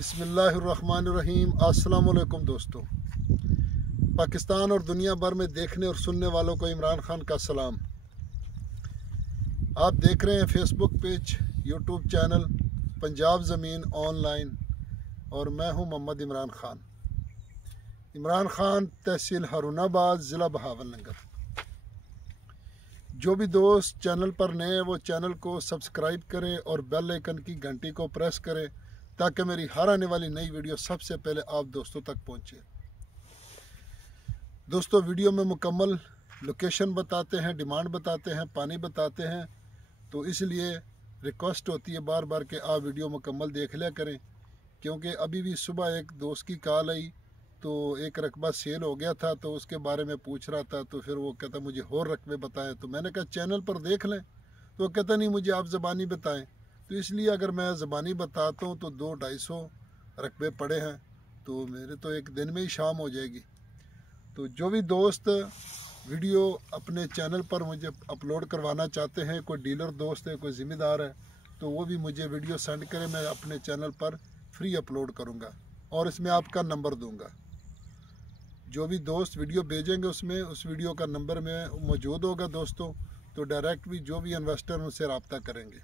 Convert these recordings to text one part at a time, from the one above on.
बिस्मिल्लाहिर्रहमानिर्रहीम। अस्सलाम वालेकुम दोस्तों, पाकिस्तान और दुनिया भर में देखने और सुनने वालों को इमरान खान का सलाम। आप देख रहे हैं Facebook page, YouTube channel Punjab ज़मीन ऑनलाइन और मैं हूं मोहम्मद इमरान खान। इमरान खान, तहसील हारूनाबाद, ज़िला बहावलनगर। जो भी दोस्त चैनल पर नए हैं वो चैनल को सब्सक्राइब करें और बेल आइकन की घंटी को प्रेस करें ताकि मेरी हर आने वाली नई वीडियो सबसे पहले आप दोस्तों तक पहुंचे। दोस्तों, वीडियो में मुकम्मल लोकेशन बताते हैं, डिमांड बताते हैं, पानी बताते हैं, तो इसलिए रिक्वेस्ट होती है बार बार कि आप वीडियो मुकम्मल देख लिया करें। क्योंकि अभी भी सुबह एक दोस्त की कॉल आई तो एक रकबा सेल हो गया था, तो उसके बारे में पूछ रहा था, तो फिर वो कहता मुझे और रकबे बताएं। तो मैंने कहा चैनल पर देख लें, तो कहता नहीं मुझे आप ज़बानी बताएं। तो इसलिए अगर मैं ज़बानी बताता हूँ तो 200-250 रकबे पड़े हैं, तो मेरे तो एक दिन में ही शाम हो जाएगी। तो जो भी दोस्त वीडियो अपने चैनल पर मुझे अपलोड करवाना चाहते हैं, कोई डीलर दोस्त है, कोई ज़िम्मेदार है, तो वो भी मुझे वीडियो सेंड करें, मैं अपने चैनल पर फ्री अपलोड करूँगा और इसमें आपका नंबर दूँगा। जो भी दोस्त वीडियो भेजेंगे उसमें उस वीडियो का नंबर में मौजूद होगा दोस्तों, तो डायरेक्ट भी जो भी इन्वेस्टर उनसे रब्ता करेंगे।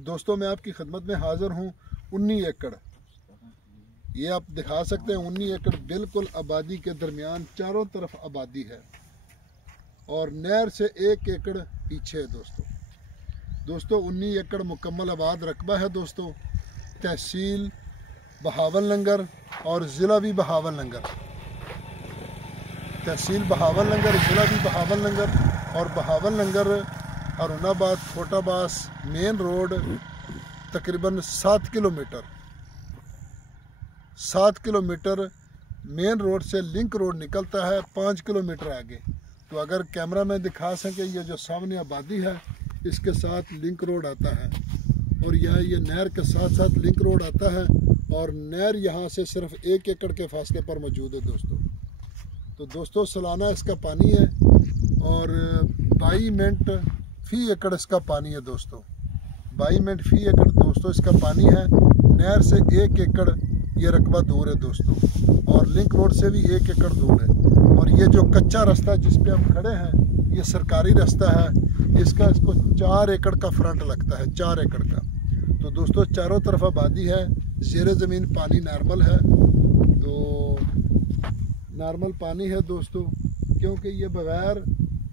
दोस्तों, मैं आपकी खिदमत में हाज़िर हूँ। 19 एकड़ ये आप दिखा सकते हैं, 19 एकड़ बिल्कुल आबादी के दरमियान, चारों तरफ आबादी है और नहर से 1 एकड़ पीछे है दोस्तों 19 एकड़ मुकम्मल आबाद रकबा है दोस्तों। तहसील बहावलनगर और ज़िला भी बहावलनगर, तहसील बहावलनगर, ज़िला भी बहावलनगर और बहावलनगर हारूनाबाद फोटाबास मेन रोड तकरीबन 7 किलोमीटर मेन रोड से लिंक रोड निकलता है 5 किलोमीटर आगे। तो अगर कैमरा में दिखा सके, ये जो सामने आबादी है इसके साथ लिंक रोड आता है और यहाँ ये नहर के साथ साथ लिंक रोड आता है और नहर यहाँ से सिर्फ 1 एकड़ के फासले पर मौजूद है दोस्तों। तो दोस्तों, सालाना इसका पानी है और 22 मिनट फी एकड़ इसका पानी है दोस्तों। 22 मिनट फी एकड़ दोस्तों इसका पानी है। नहर से 1 एकड़ ये रकबा दूर है दोस्तों और लिंक रोड से भी 1 एकड़ दूर है। और ये जो कच्चा रास्ता जिस पे हम खड़े हैं ये सरकारी रास्ता है, इसको 4 एकड़ का फ्रंट लगता है, 4 एकड़ का। तो दोस्तों, चारों तरफ आबादी है, ज़ेरे ज़मीन पानी नॉर्मल है, तो नॉर्मल पानी है दोस्तों। क्योंकि ये बगैर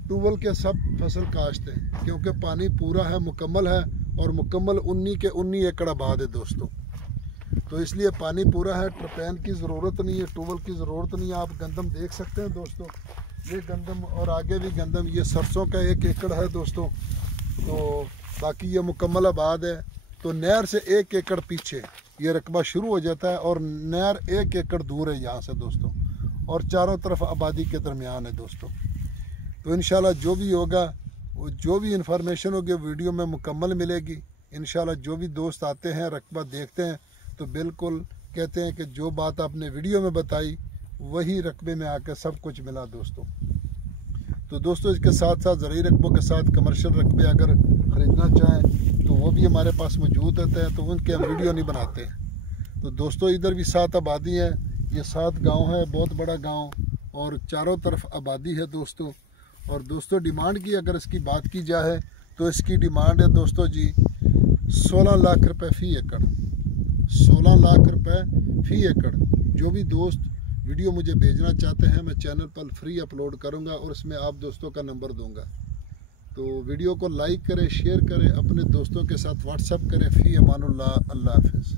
ट्यूबवेल के सब फसल काश्त है, क्योंकि पानी पूरा है, मुकम्मल है और मुकम्मल 19 एकड़ आबाद है दोस्तों। तो इसलिए पानी पूरा है, ट्रपैन की ज़रूरत नहीं है, ट्यूबवेल की ज़रूरत नहीं है। आप गंदम देख सकते हैं दोस्तों, ये गंदम और आगे भी गंदम, ये सरसों का 1 एकड़ है दोस्तों। तो बाकी ये मुकम्मल आबाद है। तो नहर से 1 एकड़ पीछे ये रकबा शुरू हो जाता है और नहर 1 एकड़ दूर है यहाँ से दोस्तों और चारों तरफ आबादी के दरमियान है दोस्तों। तो इंशाल्लाह जो भी होगा, जो भी इंफॉर्मेशन होगी वीडियो में मुकम्मल मिलेगी इंशाल्लाह। जो भी दोस्त आते हैं, रकबा देखते हैं, तो बिल्कुल कहते हैं कि जो बात आपने वीडियो में बताई वही रकबे में आकर सब कुछ मिला दोस्तों। तो दोस्तों, इसके साथ साथ ज़रूरी रकबों के साथ कमर्शियल रकबे अगर ख़रीदना चाहें तो वो भी हमारे पास मौजूद रहते हैं, तो उनके हम वीडियो नहीं बनाते हैं। तो दोस्तों, इधर भी 7 आबादी है, ये 7 गाँव है, बहुत बड़ा गाँव और चारों तरफ आबादी है दोस्तों। और दोस्तों, डिमांड की अगर इसकी बात की जाए तो इसकी डिमांड है दोस्तों जी 16 लाख रुपए फ़ी एकड़, 16 लाख रुपए फ़ी एकड़। जो भी दोस्त वीडियो मुझे भेजना चाहते हैं, मैं चैनल पर फ्री अपलोड करूंगा और इसमें आप दोस्तों का नंबर दूंगा। तो वीडियो को लाइक करें, शेयर करें, अपने दोस्तों के साथ व्हाट्सएप करें। फ़ी अमानुल्लाह, अल्लाह हाफ़िज़।